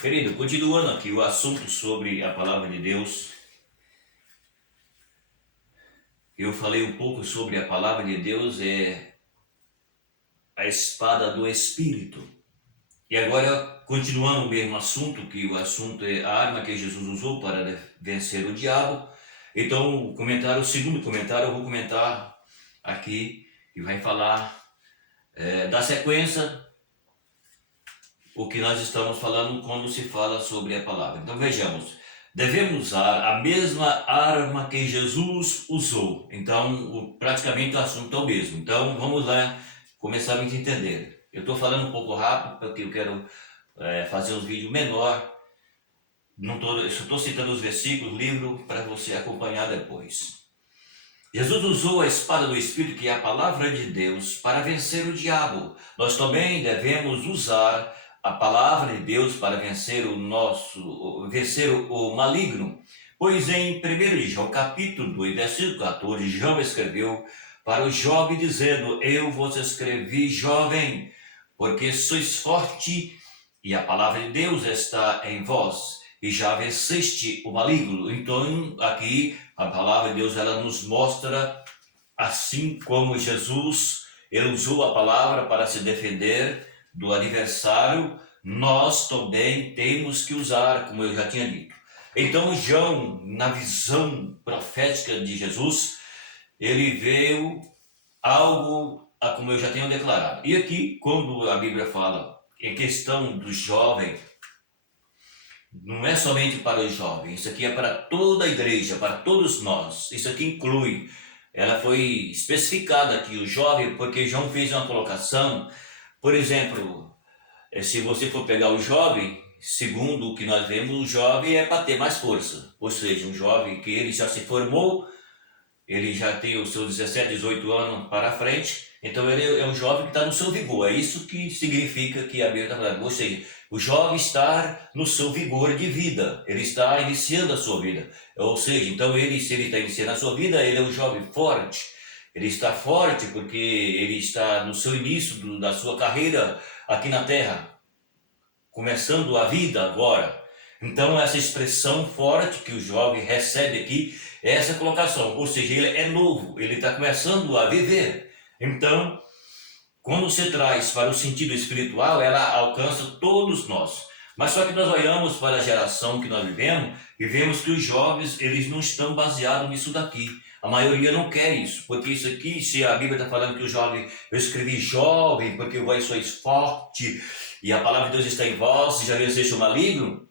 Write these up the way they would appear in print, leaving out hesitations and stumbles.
Querido, continuando aqui o assunto sobre a palavra de Deus, eu falei um pouco sobre a palavra de Deus, é a espada do Espírito. E agora, continuando o mesmo assunto, que o assunto é a arma que Jesus usou para vencer o diabo. Então, o segundo comentário, eu vou comentar aqui e vai falar da sequência, o que nós estamos falando quando se fala sobre a palavra. Então vejamos, devemos usar a mesma arma que Jesus usou. Então praticamente o assunto é o mesmo. Então vamos lá começar a me entender. Eu estou falando um pouco rápido porque eu quero fazer uns vídeos menor. Eu só estou citando os versículos, livro, para você acompanhar depois. Jesus usou a espada do Espírito, que é a palavra de Deus, para vencer o diabo. Nós também devemos usar a palavra de Deus para vencer o maligno. Pois em 1 João, capítulo 2, versículo 14, João escreveu para o jovem dizendo: eu vos escrevi, jovem, porque sois forte e a palavra de Deus está em vós e já venceste o maligno. Então aqui a palavra de Deus, ela nos mostra, assim como Jesus, ele usou a palavra para se defender do adversário, nós também temos que usar, como eu já tinha dito. Então João, na visão profética de Jesus, ele veio algo, como eu já tenho declarado. E aqui, quando a Bíblia fala em questão do jovem, não é somente para os jovens, isso aqui é para toda a igreja, para todos nós. Isso aqui inclui, ela foi especificada aqui, o jovem, porque João fez uma colocação. Por exemplo, se você for pegar o jovem, segundo o que nós vemos, o jovem é para ter mais força. Ou seja, um jovem que ele já se formou, ele já tem os seus 17, 18 anos para frente, então ele é um jovem que está no seu vigor. É isso que significa que a Bíblia está falando. Ou seja, o jovem está no seu vigor de vida, ele está iniciando a sua vida. Ou seja, então se ele está iniciando a sua vida, ele é um jovem forte. Ele está forte porque ele está no seu início da sua carreira aqui na Terra, começando a vida agora. Então essa expressão forte que o jovem recebe aqui é essa colocação, ou seja, ele é novo, ele está começando a viver. Então, quando se traz para o sentido espiritual, ela alcança todos nós. Mas só que nós olhamos para a geração que nós vivemos e vemos que os jovens, eles não estão baseados nisso daqui. A maioria não quer isso, porque isso aqui, se a Bíblia está falando que o jovem, eu escrevi jovem, porque vós sois forte, e a palavra de Deus está em vós, e já venceste o maligno,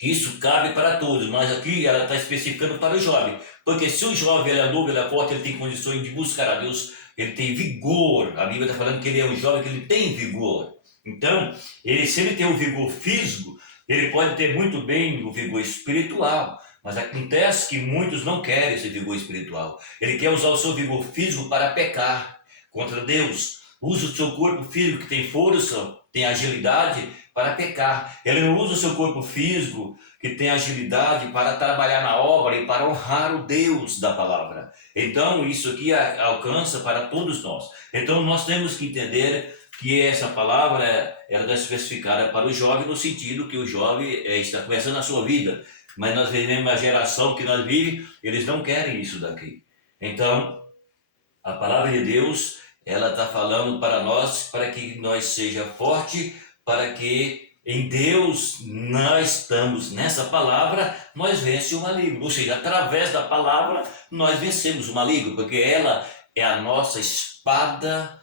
isso cabe para todos, mas aqui ela está especificando para o jovem, porque se o jovem ele é novo, ele é forte, ele tem condições de buscar a Deus, ele tem vigor. A Bíblia está falando que ele é um jovem que ele tem vigor. Então, se ele tem o vigor físico, ele pode ter muito bem o vigor espiritual, mas acontece que muitos não querem esse vigor espiritual. Ele quer usar o seu vigor físico para pecar contra Deus. Usa o seu corpo físico que tem força, tem agilidade, para pecar. Ele não usa o seu corpo físico, que tem agilidade, para trabalhar na obra e para honrar o Deus da palavra. Então, isso aqui alcança para todos nós. Então, nós temos que entender que essa palavra ela está especificada para o jovem, no sentido que o jovem está começando a sua vida. Mas nós vivemos uma geração que nós vivemos, eles não querem isso daqui. Então, a palavra de Deus, ela está falando para nós, para que nós seja forte, para que em Deus nós estamos nessa palavra, nós vencemos o maligno. Ou seja, através da palavra nós vencemos o maligno, porque ela é a nossa espada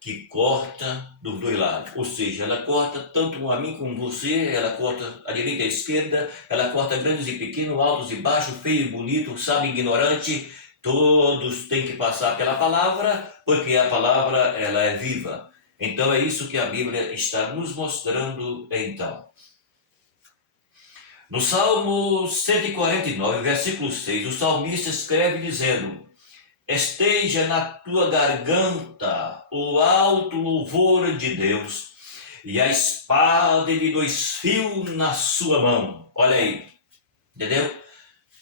que corta dos dois lados. Ou seja, ela corta tanto a mim como você, ela corta a direita e a esquerda, ela corta grandes e pequenos, altos e baixos, feio e bonito, sábio e ignorante. Todos têm que passar pela palavra, porque a palavra ela é viva. Então é isso que a Bíblia está nos mostrando então. No Salmo 149, versículo 6, o salmista escreve dizendo: esteja na tua garganta o alto louvor de Deus e a espada de 2 fios na sua mão. Olha aí, entendeu?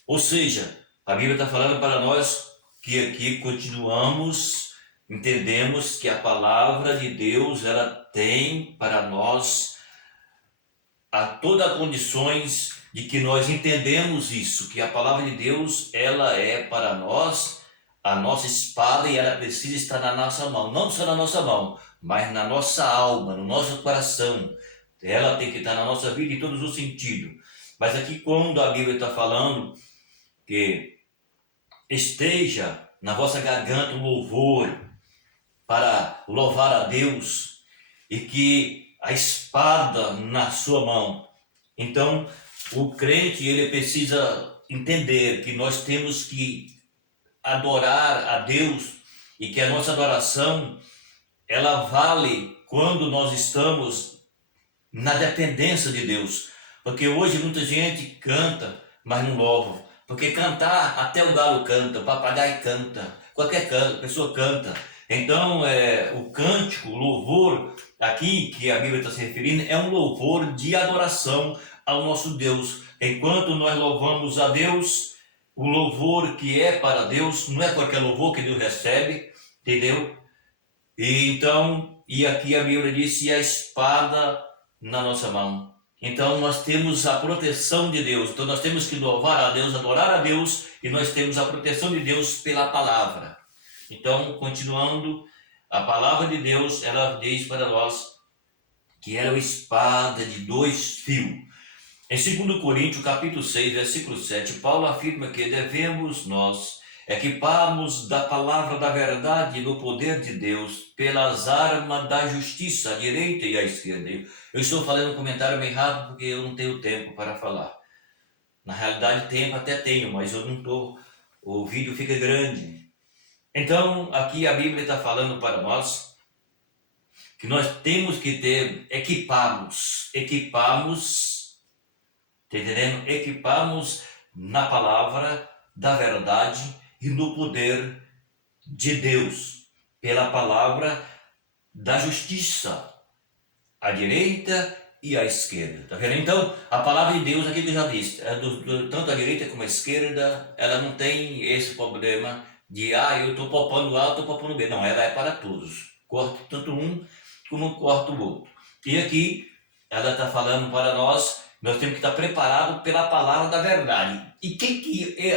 Ou seja, a Bíblia está falando para nós que aqui continuamos, entendemos que a palavra de Deus ela tem para nós há todas as condições de que nós entendemos isso, que a palavra de Deus, ela é para nós a nossa espada e ela precisa estar na nossa mão, não só na nossa mão, mas na nossa alma, no nosso coração. Ela tem que estar na nossa vida em todos os sentidos. Mas aqui quando a Bíblia está falando que esteja na vossa garganta um louvor para louvar a Deus e que a espada na sua mão. Então, o crente, ele precisa entender que nós temos que adorar a Deus e que a nossa adoração, ela vale quando nós estamos na dependência de Deus. Porque hoje muita gente canta, mas não louva. Porque cantar, até o galo canta, o papagaio canta, qualquer pessoa canta. Então, o cântico, o louvor, aqui que a Bíblia está se referindo, é um louvor de adoração ao nosso Deus. Enquanto nós louvamos a Deus, o louvor que é para Deus, não é qualquer louvor que Deus recebe, entendeu? E aqui a Bíblia diz, e a espada na nossa mão. Então nós temos a proteção de Deus, então nós temos que louvar a Deus, adorar a Deus, e nós temos a proteção de Deus pela palavra. Então, continuando, a palavra de Deus, ela diz para nós que ela é uma espada de dois fios. Em 2 Coríntios, capítulo 6, versículo 7, Paulo afirma que devemos nós equiparmos da palavra da verdade no poder de Deus pelas armas da justiça, à direita e à esquerda. Eu estou falando um comentário bem rápido porque eu não tenho tempo para falar. Na realidade, tempo até tenho, mas eu não estou. O vídeo fica grande. Então, aqui a Bíblia está falando para nós que nós temos que equiparmos, tá entendendo? Equiparmos na palavra da verdade e no poder de Deus, pela palavra da justiça, à direita e à esquerda, tá vendo? Então, a palavra de Deus, aqui que eu já disse, tanto à direita como à esquerda, ela não tem esse problema de, eu estou poupando A, estou poupando B. Não, ela é para todos. Corto tanto um como corto o outro. E aqui, ela está falando para nós temos que estar preparados pela palavra da verdade. E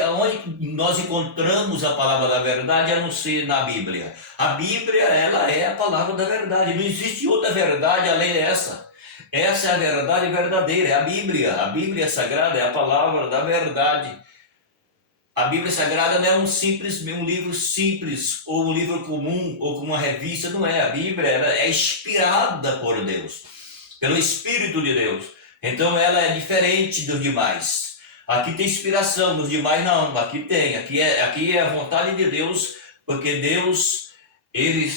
onde nós encontramos a palavra da verdade, a não ser na Bíblia? A Bíblia, ela é a palavra da verdade. Não existe outra verdade além dessa. Essa é a verdade verdadeira, é a Bíblia. A Bíblia Sagrada é a palavra da verdade. A Bíblia Sagrada não é um livro simples, ou um livro comum, ou como uma revista, não é. A Bíblia ela é inspirada por Deus, pelo Espírito de Deus. Então ela é diferente dos demais. Aqui tem inspiração, nos demais não, aqui tem. Aqui é a vontade de Deus, porque Deus, ele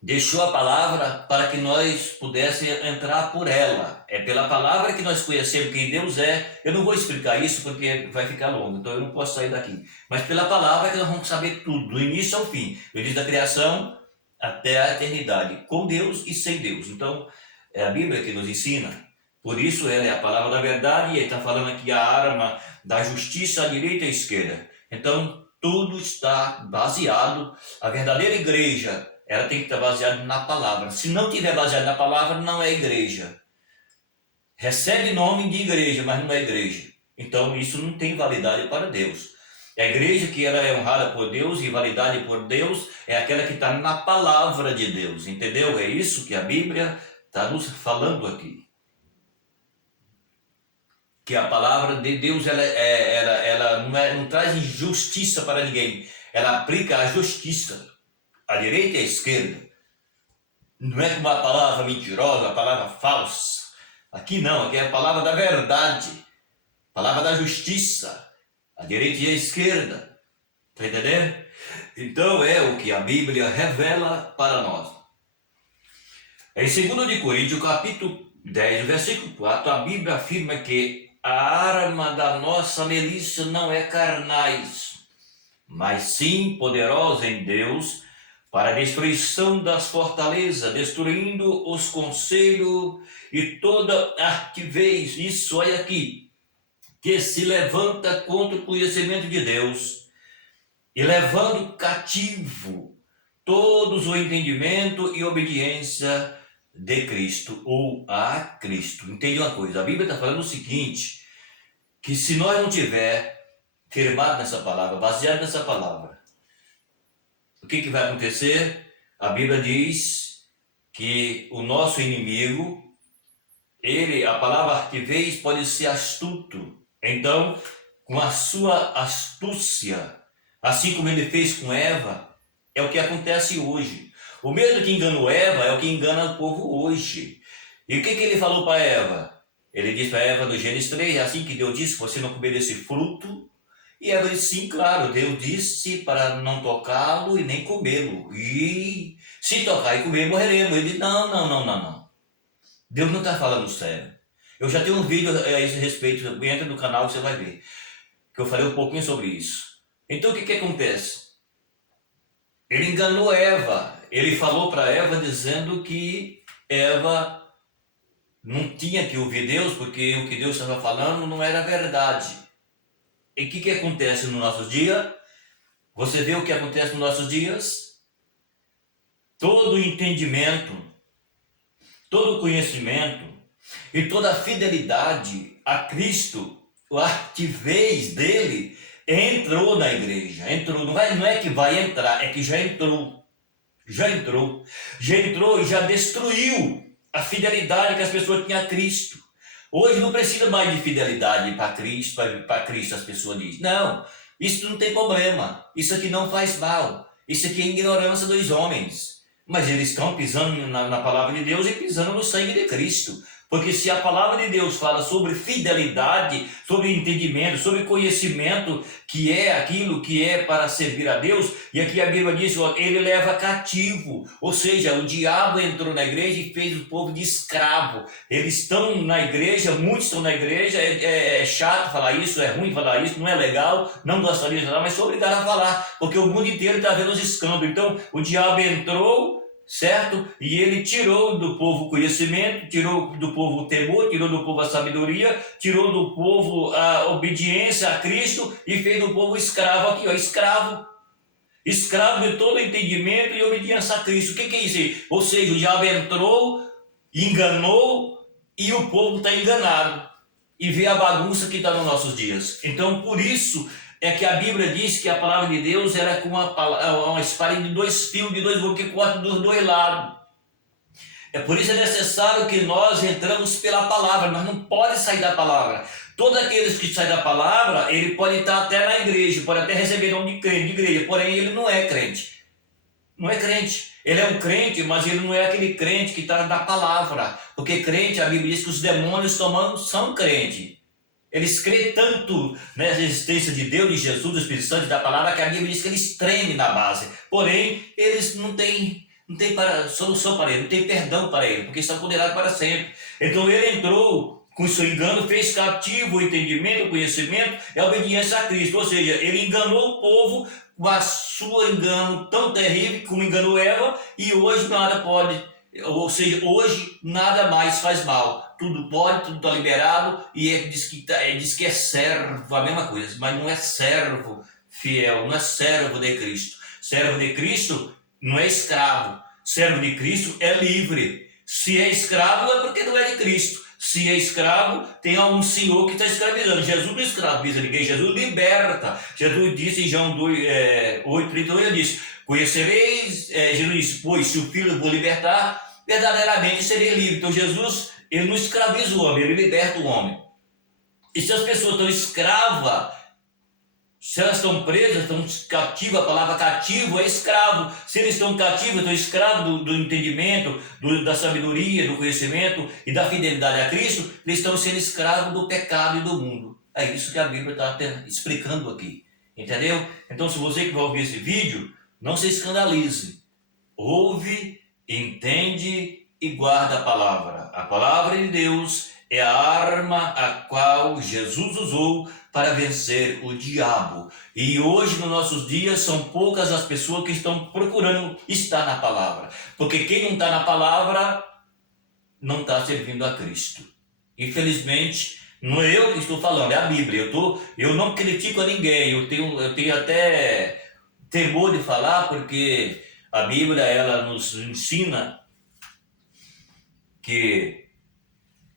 deixou a palavra para que nós pudéssemos entrar por ela. É pela palavra que nós conhecemos quem Deus é. Eu não vou explicar isso porque vai ficar longo, então eu não posso sair daqui. Mas pela palavra que nós vamos saber tudo, do início ao fim, do início da criação até a eternidade, com Deus e sem Deus. Então, é a Bíblia que nos ensina. Por isso, ela é a palavra da verdade, e ele está falando aqui a arma da justiça à direita e à esquerda. Então, tudo está baseado, a verdadeira igreja, ela tem que estar baseada na palavra. Se não tiver baseado na palavra, não é igreja. Recebe nome de igreja, mas não é igreja. Então, isso não tem validade para Deus. A igreja que ela é honrada por Deus e validade por Deus é aquela que está na palavra de Deus, entendeu? É isso que a Bíblia está nos falando aqui. Que a palavra de Deus ela não traz injustiça para ninguém. Ela aplica a justiça à direita e à esquerda. Não é como a palavra mentirosa, a palavra falsa. Aqui não, aqui é a palavra da verdade, a palavra da justiça, à direita e à esquerda. Está entendendo? Então é o que a Bíblia revela para nós. Em 2 Coríntios, capítulo 10, versículo 4, a Bíblia afirma que a arma da nossa milícia não é carnais, mas sim poderosa em Deus para a destruição das fortalezas, destruindo os conselhos e toda altivez, isso olha aqui, que se levanta contra o conhecimento de Deus, e levando cativo todos o entendimento e obediência de Cristo ou a Cristo. Entende uma coisa? A Bíblia está falando o seguinte, que se nós não tiver firmado nessa palavra, baseado nessa palavra, o que vai acontecer? A Bíblia diz que o nosso inimigo, a palavra altivez pode ser astuto. Então, com a sua astúcia, assim como ele fez com Eva, é o que acontece hoje. O mesmo que enganou Eva é o que engana o povo hoje. E o que ele falou para Eva? Ele disse para Eva no Gênesis 3, é assim que Deus disse, você não comer desse fruto. E Eva disse, sim, claro, Deus disse para não tocá-lo e nem comê-lo. E se tocar e comer, morreremos. Ele disse, não. Deus não está falando sério. Eu já tenho um vídeo a esse respeito, entra no canal que você vai ver, que eu falei um pouquinho sobre isso. Então o que acontece? Ele enganou Eva, ele falou para Eva dizendo que Eva não tinha que ouvir Deus, porque o que Deus estava falando não era verdade. E o que acontece nos nossos dias? Você vê o que acontece nos nossos dias? Todo entendimento, todo conhecimento e toda a fidelidade a Cristo, a altivez dele, entrou na igreja. Entrou, não é que vai entrar, é que já entrou e já destruiu a fidelidade que as pessoas tinham a Cristo. Hoje não precisa mais de fidelidade para Cristo, as pessoas dizem. Não, isso não tem problema, isso aqui não faz mal, isso aqui é ignorância dos homens. Mas eles estão pisando na palavra de Deus e pisando no sangue de Cristo. Porque se a palavra de Deus fala sobre fidelidade, sobre entendimento, sobre conhecimento, que é aquilo que é para servir a Deus, e aqui a Bíblia diz, ó, ele leva cativo, ou seja, o diabo entrou na igreja e fez o povo de escravo. Eles estão na igreja, muitos estão na igreja, é chato falar isso, é ruim falar isso, não é legal, não gostaria de falar, mas sou obrigado a falar, porque o mundo inteiro está vendo os escândalos. Então, o diabo entrou, certo? E ele tirou do povo o conhecimento, tirou do povo o temor, tirou do povo a sabedoria, tirou do povo a obediência a Cristo e fez do povo escravo aqui, ó, escravo de todo entendimento e obediência a Cristo. O que é isso? Ou seja, o diabo entrou, enganou e o povo está enganado. E vê a bagunça que está nos nossos dias. Então, por isso é que a Bíblia diz que a palavra de Deus era com uma espada de dois fios, de dois gumes que cortam dos dois lados. É por isso é necessário que nós entramos pela palavra, nós não podemos sair da palavra. Todos aqueles que saem da palavra, ele pode estar até na igreja, pode até receber nome de igreja, porém ele não é crente. Não é crente. Ele é um crente, mas ele não é aquele crente que está na palavra. Porque crente, a Bíblia diz que os demônios são crentes. Eles creem tanto na existência de Deus, de Jesus, do Espírito Santo, da palavra, que a Bíblia diz que eles tremem na base. Porém, eles não têm solução para ele, não tem perdão para ele, porque estão condenados para sempre. Então ele entrou com seu engano, fez cativo o entendimento, o conhecimento e a obediência a Cristo. Ou seja, ele enganou o povo com a sua engano tão terrível como enganou Eva, e hoje nada pode, ou seja, hoje nada mais faz mal. Tudo pode, tudo está liberado, e diz que é servo, a mesma coisa, mas não é servo fiel, não é servo de Cristo. Servo de Cristo não é escravo, servo de Cristo é livre. Se é escravo é porque não é de Cristo. Se é escravo, tem um senhor que está escravizando. Jesus não escraviza ninguém, Jesus liberta. Jesus disse em João 8:32, ele disse, conhecereis, Jesus disse, pois se o Filho vos libertar, verdadeiramente serei livre. Então Jesus, ele não escraviza o homem, ele liberta o homem. E se as pessoas estão escravas, se elas estão presas, estão cativas, a palavra cativo é escravo. Se eles estão cativos, estão escravos do entendimento, da sabedoria, do conhecimento e da fidelidade a Cristo, eles estão sendo escravos do pecado e do mundo. É isso que a Bíblia está explicando aqui. Entendeu? Então, se você que vai ouvir esse vídeo, não se escandalize. Ouve, entende e guarda a palavra. A palavra de Deus é a arma a qual Jesus usou para vencer o diabo. E hoje, nos nossos dias, são poucas as pessoas que estão procurando estar na palavra. Porque quem não está na palavra, não está servindo a Cristo. Infelizmente, não é eu que estou falando, é a Bíblia. Eu não critico a ninguém, eu tenho até temor de falar, porque a Bíblia ela nos ensina que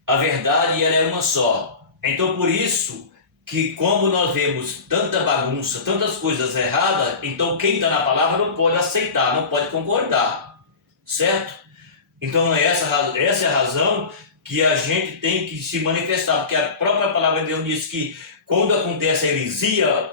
a verdade ela é uma só. Então por isso que como nós vemos tanta bagunça, tantas coisas erradas, então quem está na palavra não pode aceitar, não pode concordar, certo? Então essa é a razão que a gente tem que se manifestar, porque a própria palavra de Deus diz que quando acontece a heresia,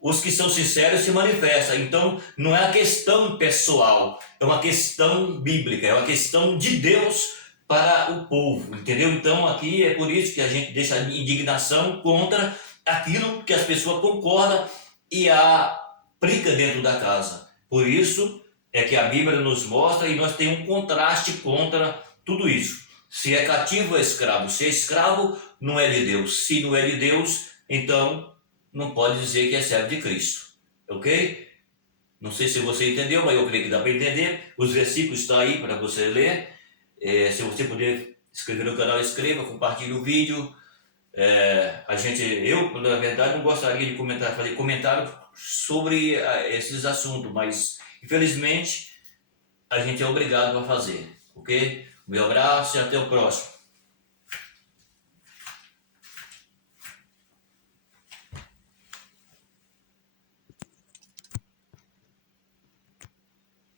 os que são sinceros se manifestam. Então não é uma questão pessoal, é uma questão bíblica, é uma questão de Deus para o povo, entendeu? Então aqui é por isso que a gente deixa a indignação contra aquilo que as pessoas concordam e aplica dentro da casa. Por isso é que a Bíblia nos mostra e nós temos um contraste contra tudo isso. Se é cativo ou escravo. Se é escravo, não é de Deus. Se não é de Deus, então não pode dizer que é servo de Cristo. Ok? Não sei se você entendeu, mas eu creio que dá para entender. Os versículos estão aí para você ler. Se você puder inscrever no canal, inscreva, compartilhe o vídeo. Eu, na verdade, não gostaria de fazer comentário sobre esses assuntos, mas infelizmente a gente é obrigado a fazer, ok? Meu abraço e até o próximo.